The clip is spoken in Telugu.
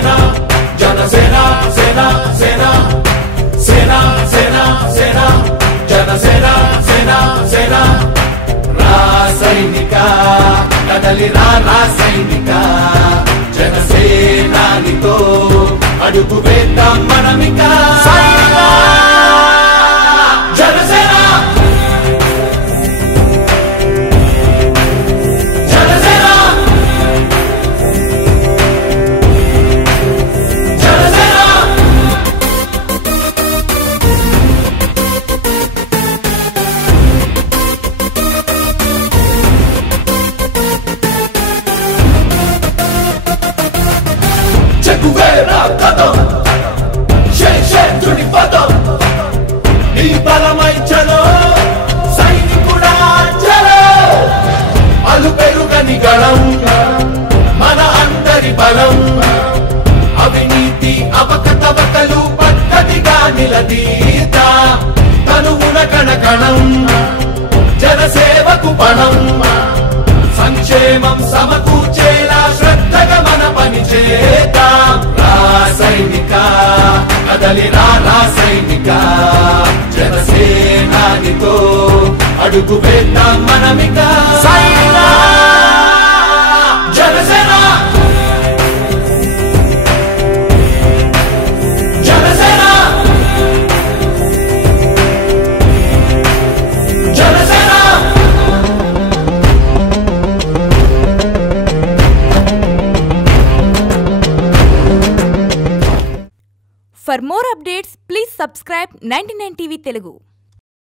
Jana Sena, Sena, Sena, Sena, Sena, Sena, Jana Sena, Sena, Sena. Rasainika, kadalira rasainika, Jana Sena nito, adugu vedam manamika. Sainika, Jana Sena. Guerra kadam shen tuni padam ni balamai chalo sainikuda chalo alu perugani galam mana andari balam aviniti avakatavakalu pakkadiga niladita tanuvuna kanakanam janasevaku panam సంక్షేమం సమకూర్చేలా శ్రద్ధగా మన పని చేద్దాం. రాసైనిక కదలిరా రాసైనిక జనసేనానితో అడుగు వేద్దాం మనమిక. సైనిక Janasena Janasena Janasena. For more updates, please subscribe 99 TV Telugu.